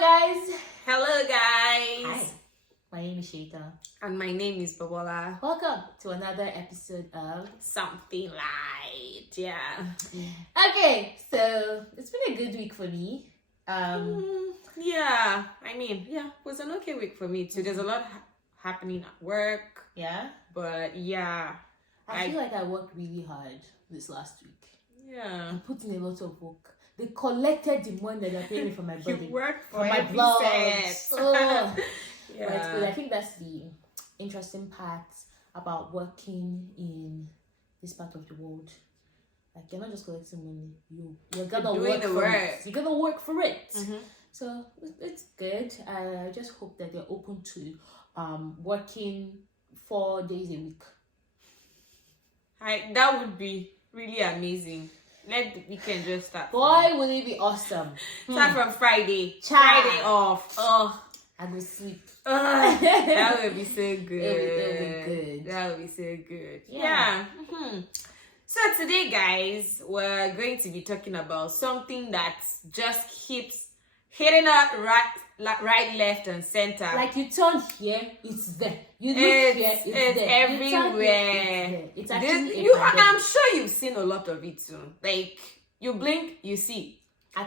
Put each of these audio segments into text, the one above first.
guys. Hello guys. Hi, my name is Sheita. And my name is Babola. Welcome to another episode of Something Light. Yeah. Okay, so it's been a good week for me. Yeah. It was an okay week for me too. There's a lot happening at work. Yeah. But yeah. I feel like I worked really hard this last week. Yeah. I put in a lot of work. They collected the money that they're paying me for my body. You worked for my every vlogs. cent. Oh. Yeah. But it's good. I think that's the interesting part about working in this part of the world. Like, you're not just collecting money. You're gonna work for it. You're gonna work for it. Mm-hmm. So it's good. I just hope that they're open to working 4 days a week. That would be really amazing. Let the weekend just start. Boy, will it be awesome. Start from Friday. Child. Friday off. Oh. I go sleep. That would be so good. It would be good. That would be so good. Yeah. So today, guys, we're going to be talking about something that just keeps hitting us right, left, and center. Like, you turn here, it's there. You look here, it's there. Everywhere. It's actually I'm sure you've seen a lot of it soon. Like, you blink, you see.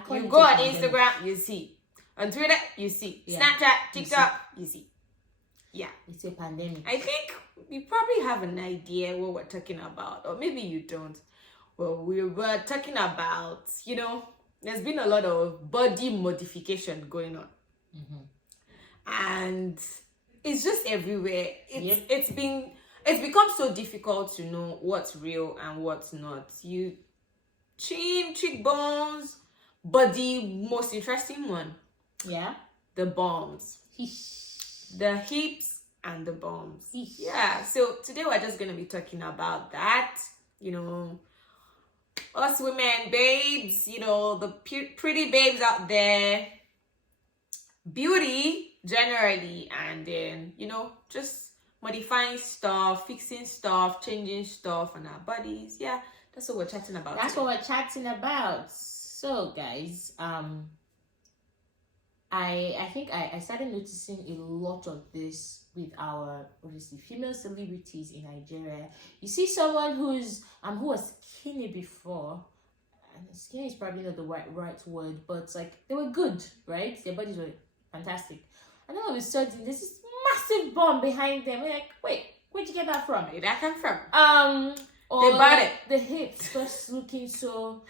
You go on Instagram, you see. On Twitter, you see. Yeah. Snapchat, TikTok, you see. Yeah. It's a pandemic. I think you probably have an idea what we're talking about, or maybe you don't. Well, we were talking about, there's been a lot of body modification going on. And it's just everywhere. It's become so difficult to know what's real and what's not. Chin, cheekbones, but the most interesting one, the bums, the hips and the bums. Yeah, so today we're just gonna be talking about that. Us women, babes, the pretty babes out there, beauty generally, and then just modifying stuff, fixing stuff, changing stuff on our bodies. Yeah, that's what we're chatting about. That's what we're chatting about. So guys, I think I started noticing a lot of this with our obviously female celebrities in Nigeria. You see someone who was skinny before, and skinny is probably not the right word, but like, they were good, right? Their bodies were fantastic. And all of a sudden, there's this massive bump behind them. We're like, wait, where'd you get that from? Where'd that come from? Or they bought it. The hips just looking so.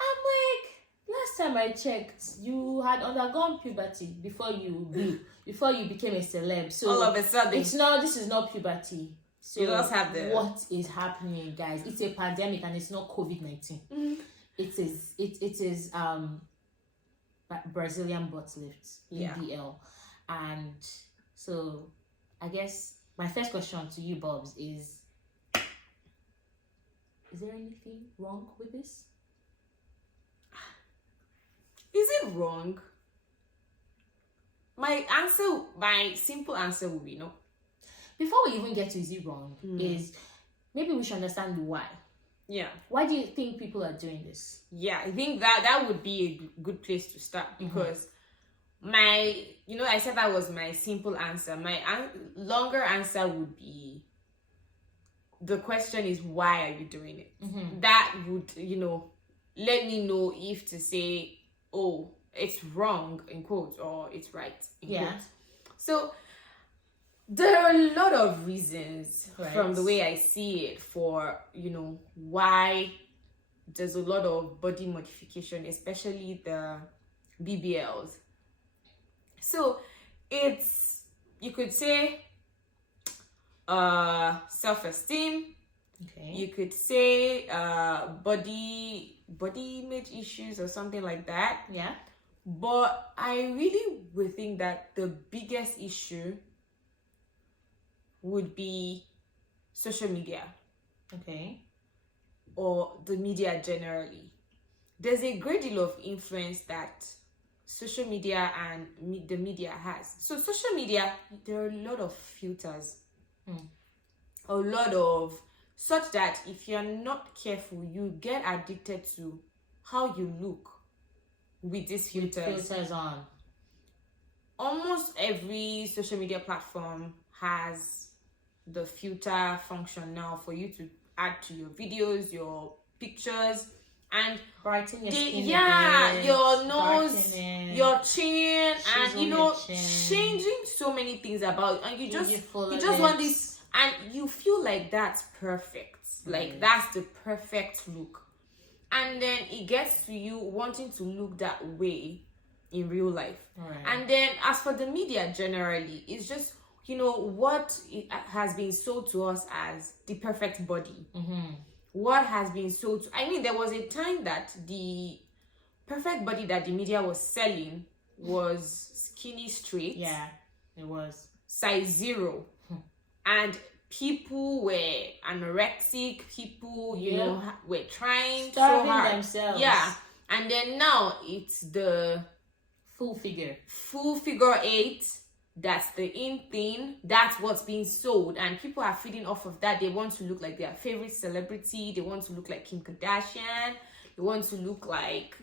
I'm like, last time I checked, you had undergone puberty before you became a celeb. So all of a sudden, this is not puberty. So you just have what is happening, guys? It's a pandemic and it's not COVID-19. It is Brazilian butt lift, BBL. And so I guess my first question to you, Bobs, is there anything wrong with this? Is it wrong? My simple answer would be no. Before we even get to is it wrong, is maybe we should understand the why. Yeah. Why do you think people are doing this? Yeah, I think that would be a good place to start, because I said that was my simple answer. My longer answer would be, the question is, why are you doing it? That would, let me know if to say, oh, it's wrong, in quotes, or it's right, in quotes. So there are a lot of reasons, from the way I see it, for why there's a lot of body modification, especially the BBLs. So it's, you could say, self-esteem. Okay. You could say body image issues or something like that. Yeah. But I really would think that the biggest issue would be social media. Okay. Or the media generally. There's a great deal of influence that social media and the media has. So social media, there are a lot of filters. A lot of, such that if you're not careful, you get addicted to how you look with these filters. On. Almost every social media platform has the filter function now for you to add to your videos, your pictures, and brighten your skin. Your nose, your chin, and changing so many things about you. And you just want this, and you feel like that's perfect. Like that's the perfect look. And then it gets to you wanting to look that way in real life. Right. And then as for the media generally, it's just, what it has been sold to us as the perfect body. What has been sold there was a time that the perfect body that the media was selling was skinny straight. Yeah, it was. Size 0. And people were anorexic, people, were trying starving so hard. Themselves. Yeah. And then now it's the full figure 8. That's the in thing. That's what's being sold, and people are feeding off of that. They want to look like their favorite celebrity. They want to look like Kim Kardashian. They want to look like,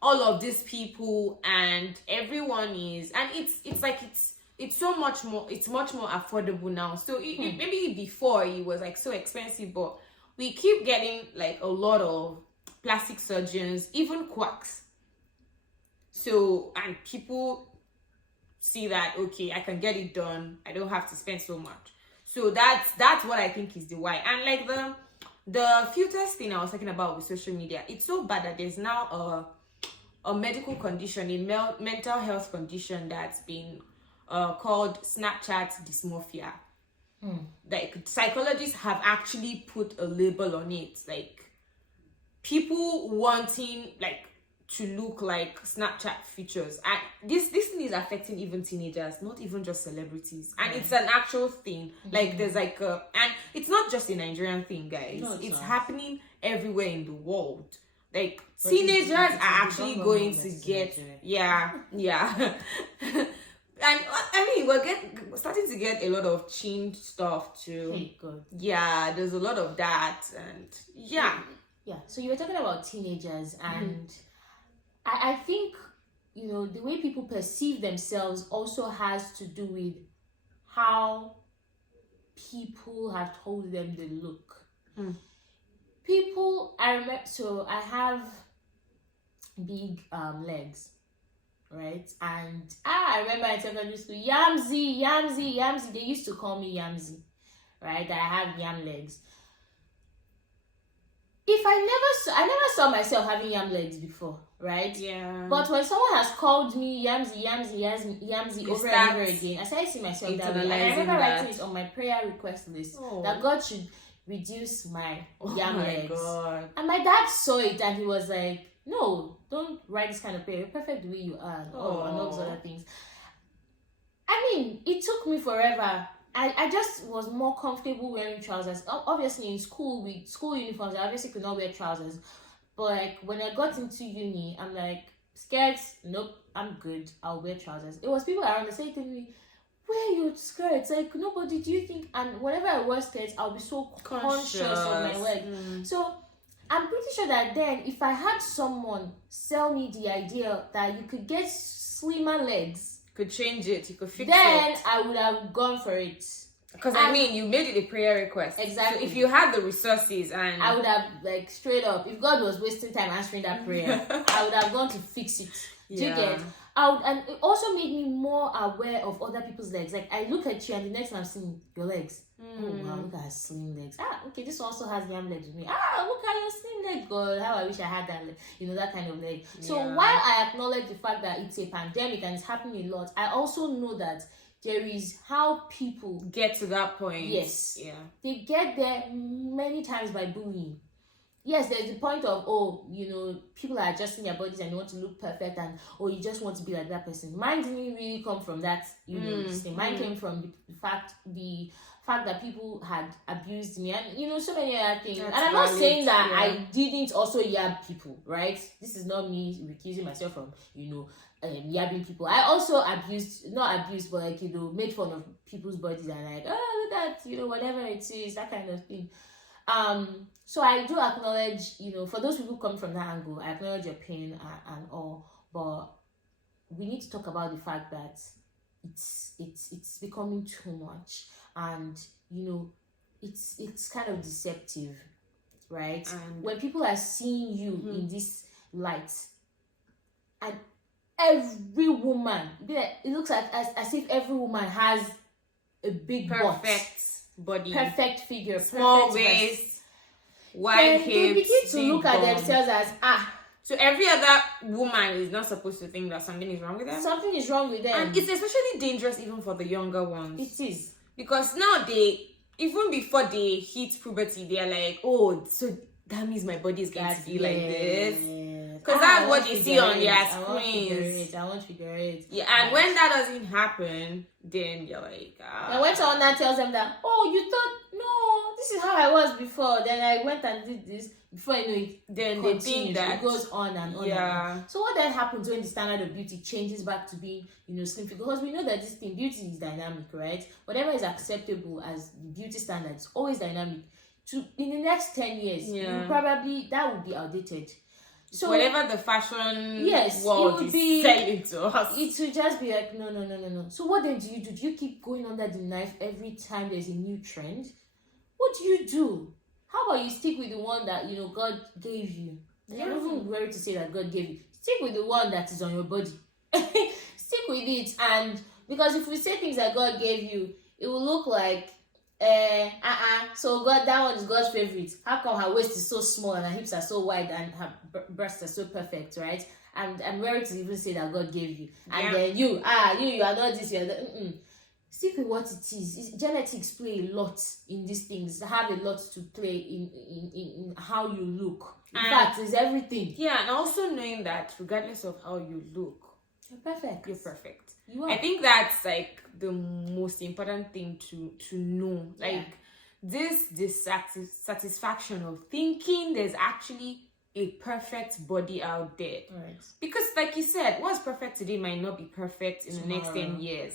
all of these people, and everyone is, and it's so much more. It's much more affordable now. So maybe before it was like so expensive, but we keep getting like a lot of plastic surgeons, even quacks. So, and people see that, okay, I can get it done. I don't have to spend so much. So that's what I think is the why. And like the filters thing I was talking about with social media, it's so bad that there's now a medical condition, a mental health condition that's been called Snapchat dysmorphia. Like psychologists have actually put a label on it. Like people wanting like to look like Snapchat features, and this thing is affecting even teenagers, not even just celebrities. And it's an actual thing. Like there's like and it's not just a Nigerian thing, guys. No, it's not. Happening everywhere in the world. Like But teenagers it's are actually going to get and we're starting to get a lot of chin stuff too. Hey, good. Yeah, there's a lot of that, and yeah. So you were talking about teenagers, and I think the way people perceive themselves also has to do with how people have told them they look. People, I remember. So I have big legs, right? And I remember in secondary school, Yamzi. They used to call me Yamzi, right? That I have yam legs. If I never saw myself having yam legs before, right? Yeah. But when someone has called me Yamzi over and over again, I started seeing myself that way. And I remember writing it on my prayer request list that God should reduce my yam legs. God. And my dad saw it and he was like, "No, don't write this kind of prayer. You're perfect the way you are." And all those other things. I mean, it took me forever. I just was more comfortable wearing trousers. Obviously, in school, with school uniforms, I obviously could not wear trousers. But like when I got into uni, I'm like, skirts, nope, I'm good. I'll wear trousers. It was people around the saying to me, "Wear your skirts." Like, nobody, do you think? And whenever I wear skirts, I'll be so conscious of my leg. So I'm pretty sure that then, if I had someone sell me the idea that you could get slimmer legs, could change it, you could fix then it, I would have gone for it. Because you made it a prayer request. Exactly. So if you had the resources, and I would have, like, straight up, if God was wasting time answering that prayer, I would have gone to fix it. Do you get? And it also made me more aware of other people's legs. Like, I look at you and the next time I'm seeing your legs. Oh wow, look at her slim legs. Okay, this also has yam legs with me. Look at your slim legs, God. How I wish I had that leg, that kind of leg. So while I acknowledge the fact that it's a pandemic and it's happening a lot, I also know that there is how people get to that point. Yes. Yeah. They get there many times by bullying. Yes, there's the point of, people are adjusting their bodies and they want to look perfect, and you just want to be like that person. Mine didn't really come from that, this thing. Mine came from the fact that people had abused me and, so many other things. That's and I'm not saying that yeah. I didn't also yab people, right? This is not me recusing myself from, yabbing people. I also made fun of people's bodies and like, look at, whatever it is, that kind of thing. So I do acknowledge, for those people coming from that angle, I acknowledge your pain and all, but we need to talk about the fact that it's becoming too much, and it's kind of deceptive, right? And when people are seeing you in this light, and every woman, it looks like as if every woman has a big perfect body, perfect figure, small perfect waist, wide hips. They begin to look at bum. themselves as So every other woman is not supposed to think that something is wrong with them. Something is wrong with them. And it's especially dangerous even for the younger ones. It is. Because now even before they hit puberty, they're like, oh, so that means my body is going to be like this. Because that's what they see on their screens. I want to figure it. Yeah, and when that doesn't happen, then you're like, And when someone now tells them that, oh, you thought, no, this is how I was before, then I went and did this, before you know it, then they think that it goes on and on. Yeah. And on. So what then happens when the standard of beauty changes back to being, slim fit? Because we know that this thing, beauty is dynamic, right? Whatever is acceptable as beauty standards, always dynamic. In the next 10 years, that would be outdated. So whatever the fashion world is selling to us, it will just be like no. So what then do you do? Do you keep going under the knife every time there's a new trend? What do you do? How about you stick with the one that God gave you? You're not even worried to say that God gave you. Stick with the one that is on your body. Stick with it, and because if we say things that God gave you, it will look like so God, that one is God's favorite. How come her waist is so small and her hips are so wide and her breasts are so perfect, right? And I'm worried to even say that God gave you. And then you are not this, you are that. Stick with what it is. Genetics play a lot in these things. They have a lot to play in how you look. In fact, it's everything. Yeah, and also knowing that regardless of how you look, you're perfect. You're perfect. You are. I think that's like the most important thing to know. Like this dissatisfaction of thinking there's actually a perfect body out there. Right. Because like you said, what's perfect today might not be perfect in the next 10 years.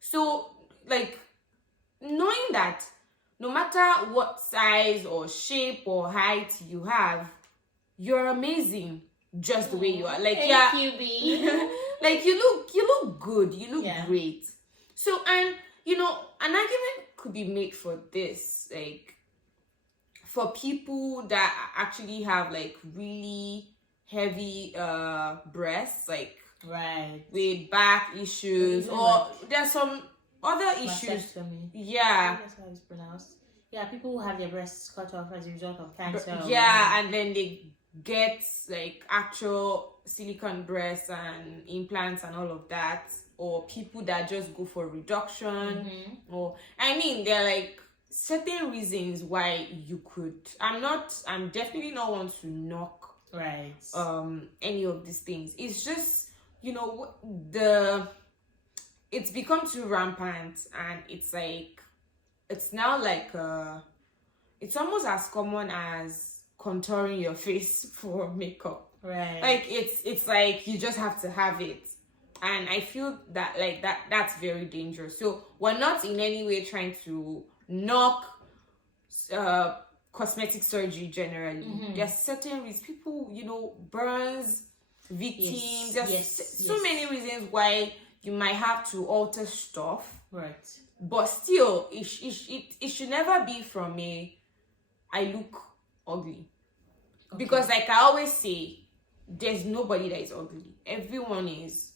So like knowing that no matter what size or shape or height you have, you're amazing just the way you are. Like thank you, B. like you look good, you look great. So and an argument could be made for this, like for people that actually have like really heavy breasts, like with back issues, or there's some other issues. Yeah. That's how it's pronounced. Yeah, people who have their breasts cut off as a result of cancer. Yeah, and then they get like actual silicone breasts and implants and all of that, or people that just go for reduction, or there are like certain reasons why you could. I'm definitely not one to knock any of these things. It's just it's become too rampant, and it's like it's now like it's almost as common as contouring your face for makeup. Like it's like you just have to have it. And I feel that like that's very dangerous. So we're not in any way trying to knock cosmetic surgery generally. There's certain reasons. People, burns, victims. There's so many reasons why you might have to alter stuff. Right. But still, it should never be from I look ugly. Okay. Because like I always say, there's nobody that is ugly. Everyone is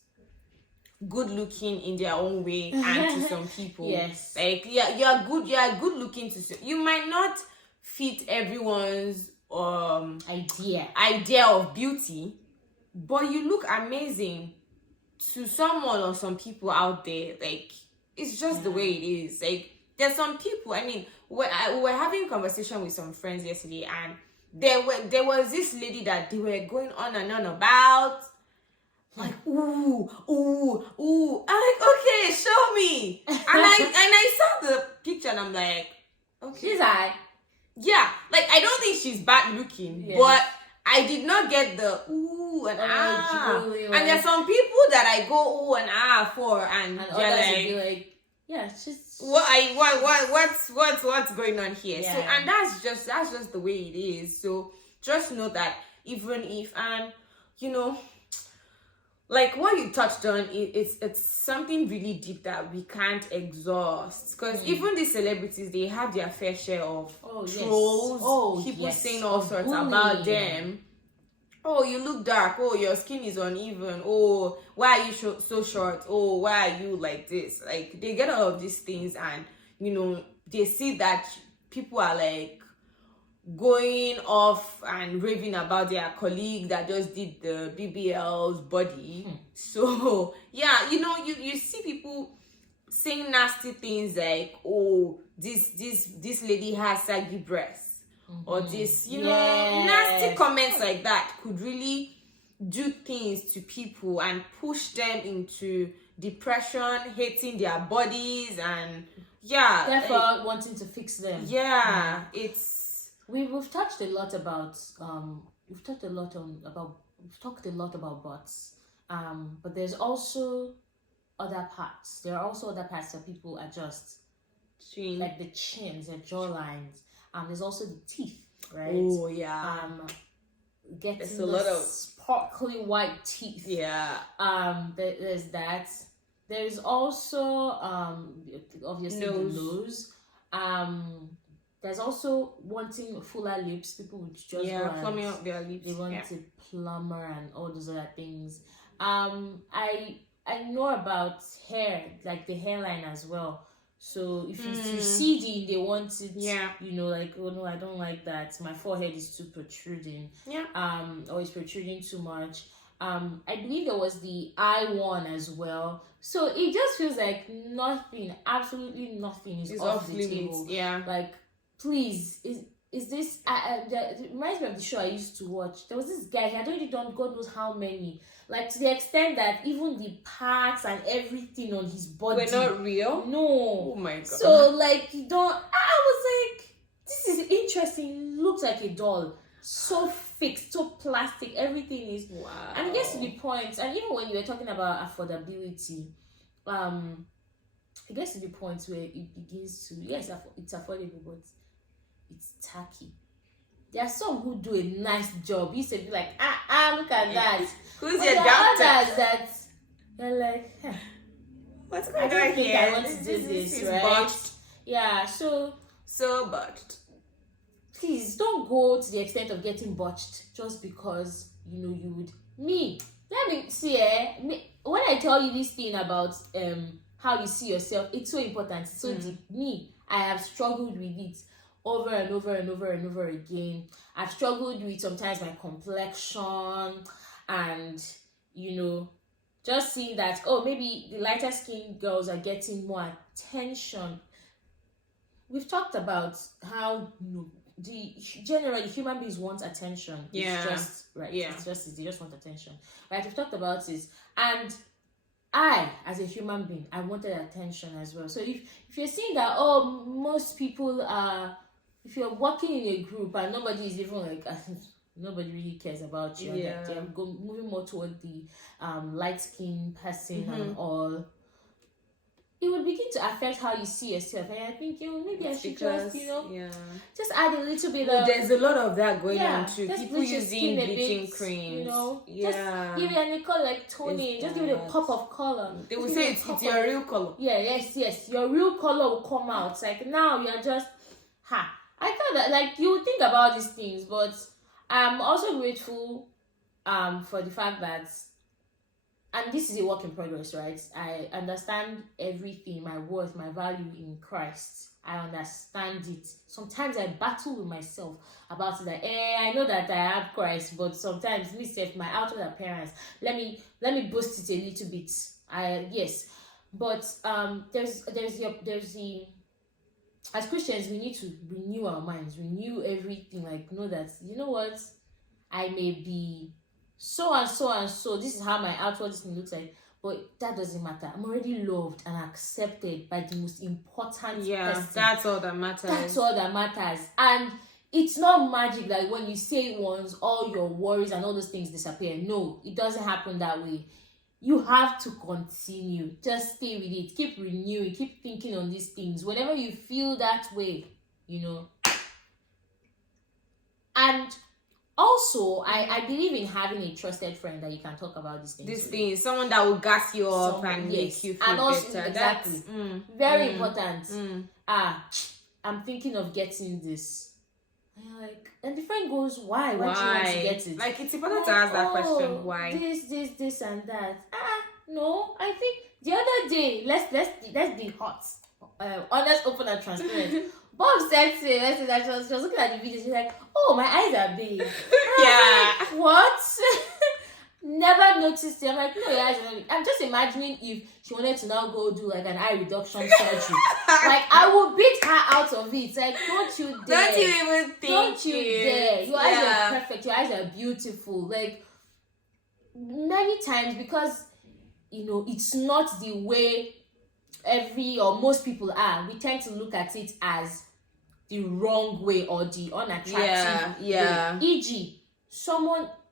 good looking in their own way, and to some people. Yes. Like you're good looking you might not fit everyone's idea of beauty, but you look amazing to someone or some people out there. Like it's just the way it is. Like there's some people, we were having a conversation with some friends yesterday, and there was this lady that they were going on and on about, like ooh. I'm like, okay, show me. And I saw the picture and I'm like, okay, she's like, yeah, like I don't think she's bad looking, but I did not get the ooh and ah. And there's some people that I go ooh and ah for, and they're like yeah, it's just what's going on here? Yeah. So, and that's just the way it is. So just know that even if, and you know, like what you touched on, it's something really deep that we can't exhaust, because even these celebrities, they have their fair share of trolls, people saying all sorts about them. Oh, you look dark. Oh, your skin is uneven. Oh, why are you so short? Oh, why are you like this? Like, they get all of these things, and they see that people are like going off and raving about their colleague that just did the BBLs body. So yeah, you see people saying nasty things like, oh, this lady has saggy breasts, or this, nasty comments like that could really do things to people and push them into depression, hating their bodies, and therefore wanting to fix them. It's we've touched a lot about we've talked a lot about butts, but there's also other parts. There are also other parts that people adjust, like the chins, the jawlines. There's also the teeth, right? Oh yeah. Getting there's a lot of sparkly white teeth. Yeah. There's that. There's also obviously the nose. There's also wanting fuller lips. People would just plumbing up their lips. They want a plumber and all those other things. I know about hair, like the hairline as well. So if you see they want it, like, oh no, I don't like that. My forehead is too protruding. Or it's protruding too much. I believe there was the eye one as well. So it just feels like nothing, absolutely nothing is off the table. Yeah. Like, please, is this? It reminds me of the show I used to watch. There was this guy. He had already done God knows how many. Like, to the extent that even the parts and everything on his body were not real. No. Oh my god. So like, you don't. I was like, this is interesting. It looks like a doll. So fixed, so plastic. Everything is. Wow. And it gets to the point. And even when you were talking about affordability, it gets to the point where it begins to, yes, it's affordable, but it's tacky. There are some who do a nice job. You say, be like, look at that. Who's but your there doctor? are others that they're like, what's going I don't on think here? I want to do this, right? Botched. Yeah, so botched. Please don't go to the extent of getting botched just because you would. Let me see. When I tell you this thing about how you see yourself, it's so important. It's so deep. I have struggled with it over and over and over and over again. I've struggled with sometimes my complexion, and just seeing that, oh, maybe the lighter skinned girls are getting more attention. We've talked about how generally human beings want attention. Yeah. It's just right. Yeah. They just want attention. Right. We've talked about this, and I, as a human being, I wanted attention as well. So if you're seeing that, oh, most people are, if you're working in a group and nobody is even like, nobody really cares about you. Yeah. They're moving more toward the light skinned person and all. It would begin to affect how you see yourself, and I think maybe I should just just add a little bit of. There's a lot of that going on too. Just people using bleaching creams, just give it a color like Tony. Just give it a pop of color. They will say it's your real color. Yes, your real color will come out. It's like now you're just I thought that like you would think about these things, but I'm also grateful for the fact that. And this is a work in progress, right? I understand everything, my worth, my value in Christ. I understand it. Sometimes I battle with myself about it. Like, I know that I have Christ, but sometimes my outward appearance. Let me boost it a little bit. Yes, but there's the as Christians we need to renew our minds, renew everything. Like, know that what, I may be. So and so and so, this is how my outward thing looks like, but that doesn't matter. I'm already loved and accepted by the most important person. That's all that matters. And it's not magic like when you say it once, all your worries and all those things disappear. No, it doesn't happen that way. you have to continue. Just stay with it. Keep renewing. Keep thinking on these things. Whenever you feel that way, And also, I believe in having a trusted friend that you can talk about these things. This thing, someone that will gas you up and make you feel and also, better. Exactly. Very important. I'm thinking of getting this. And you're like, and the friend goes, why? Why do you want to get it? Like, it's important to ask that question. Why? This, and that. No. I think the other day, let's be hot. Honest, open, and transparent. Bob said to me, that she was looking at the video. She's like, "Oh, my eyes are big." Like, what? Never noticed it. I'm like, no, your eyes are big. I'm just imagining if she wanted to now go do like an eye reduction surgery. Like, I will beat her out of it. Like, don't you dare. Don't you even think. Don't you dare. Your eyes are perfect. Your eyes are beautiful. Like, many times, because, it's not the way most people are. We tend to look at it as the wrong way or the unattractive way. E.g.,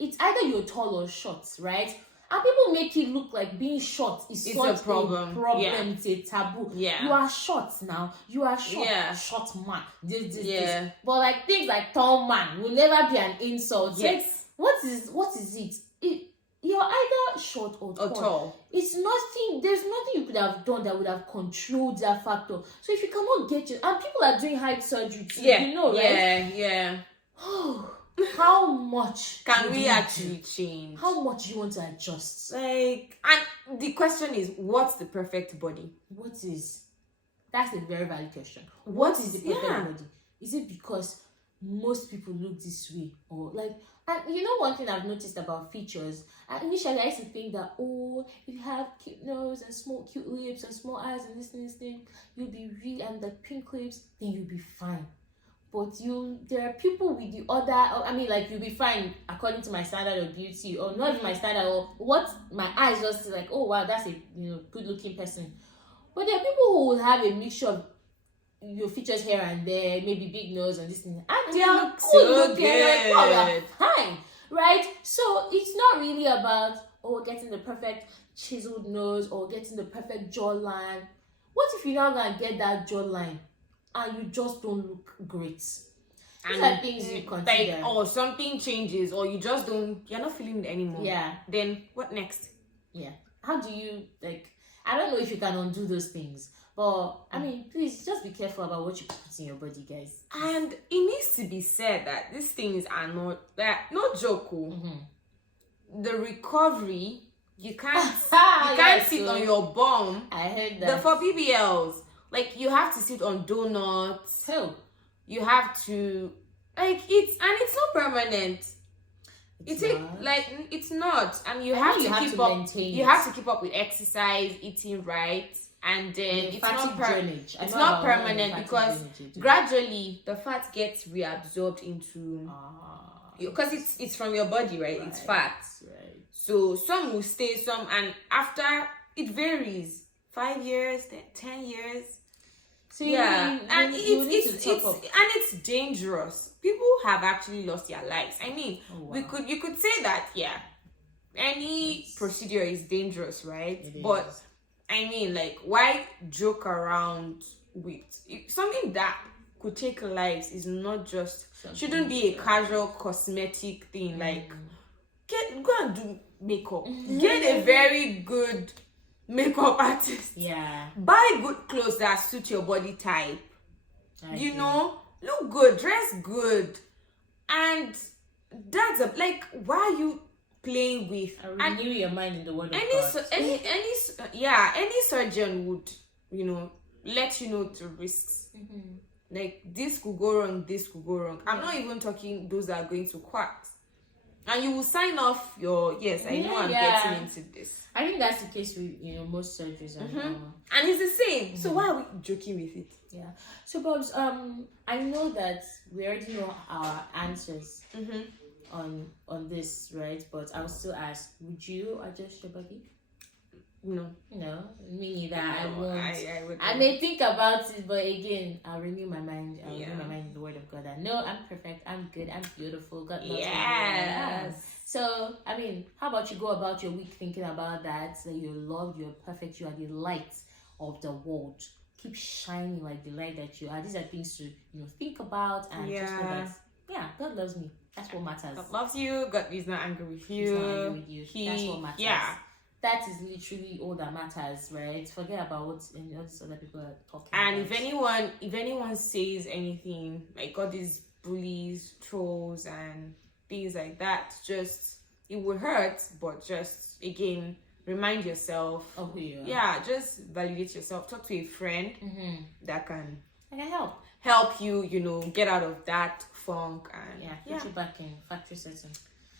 it's either you're tall or short, right? And people make it look like being short is such a problem. It's a taboo. You are short now. You are short. Short man. This. But like things like tall man will never be an insult. Yes. Like, what is it? You're either short or tall. It's nothing. There's nothing you could have done that would have controlled that factor. So if you cannot get it, and people are doing height surgery too, right? Yeah. How much can we actually change? How much do you want to adjust? Like, and the question is, what's the perfect body? That's a very valid question. What is the perfect body? Is it because most people look this way, or like? And one thing I've noticed about features, initially I used to think that, if you have cute nose and small cute lips and small eyes and this thing, you'll be really, and the pink lips, then you'll be fine. But there are people with the other, you'll be fine according to my standard of beauty, or not my standard, or what my eyes just like, oh wow, that's a good looking person. But there are people who will have a mixture of your features here and there, maybe big nose and this thing, and they are good. Like, oh, you're fine, right? So it's not really about getting the perfect chiseled nose or getting the perfect jawline. What if you're not gonna get that jawline and you just don't look great? These are things you consider. Like, or something changes, or you're not feeling it anymore. Yeah. Then what next? Yeah. How do you, like? I don't know if you can undo those things. But, please, just be careful about what you put in your body, guys. And it needs to be said that these things are no joke. The recovery, you can't sit on your bum. I heard that. For BBLs, like, you have to sit on donuts. Hell. You have to, it's not permanent. It's not. And you have to keep up. Maintain you have to keep up with exercise, eating right. And then it's not permanent because gradually the fat gets reabsorbed into because it's from your body, right? It's fat. Right. So some will stay, and after it varies. 5 years, 10 years. So it's dangerous. People have actually lost their lives. You could say that any procedure is dangerous, right? But why joke around with something that could take lives? Is not just shouldn't be a casual cosmetic thing. Like, go and do makeup. Get a very good makeup artist. Yeah. Buy good clothes that suit your body type. Look good, dress good, and that's why are you playing with renew your mind in the word of God. Any surgeon would let you know the risks. Like, this could go wrong. I'm not even talking those that are going to quacks, and you will sign off your getting into this. I think that's the case with most surgeries and it's the same. So why are we joking with it? Yeah. So Bobs, I know that we already know our answers on this, right? But I'll still ask, would you adjust your body? No, me neither. I won't. I would. may think about it, but again, I'll renew my mind. Renew my mind in the word of God. I know I'm perfect. I'm good. I'm beautiful. God loves me. Yes. So, I mean, how about you go about your week thinking about that you're loved, you're perfect, you are the light of the world. Keep shining like the light that you are. These are things to, think about and just know that, God loves me. That's what matters. God loves you. God is not angry with you. He's not angry with you. That's what matters. Yeah. That is literally all that matters, right? Forget about what any other people are talking and about. if anyone says anything like got these bullies, trolls, and things like that, just it will hurt, but just again remind yourself of who you are. Yeah, just validate yourself. Talk to a friend that can help you, get out of that funk and put you back in factory setting.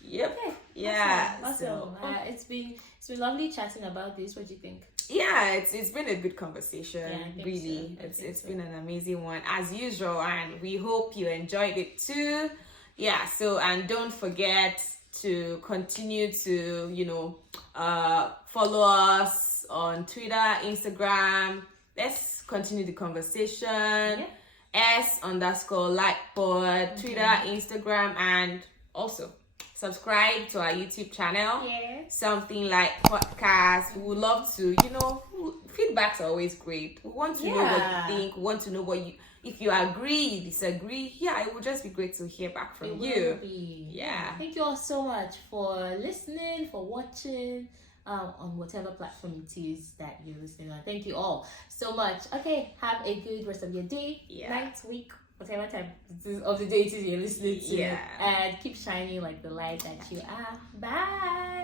Yep. Okay. Yeah. Awesome. So, it's been lovely chatting about this. What do you think? Yeah, it's been a good conversation. Yeah, I think really. so. It's been an amazing one as usual, and we hope you enjoyed it too. Yeah, so and don't forget to continue to, follow us on Twitter, Instagram. Let's continue the conversation. Yeah. S_lightpod, Twitter, Instagram, and also subscribe to our YouTube channel. Yeah. Something like podcast. We would love to, feedbacks are always great. We want to know what you think. We want to know if you agree, you disagree. Yeah, it would just be great to hear back from you. Yeah. Thank you all so much for listening, for watching. On whatever platform it is that you're listening on. Thank you all so much. Okay, have a good rest of your day, night, week, whatever time of the day it is you're listening to. Yeah. And keep shining like the light that you are. Bye.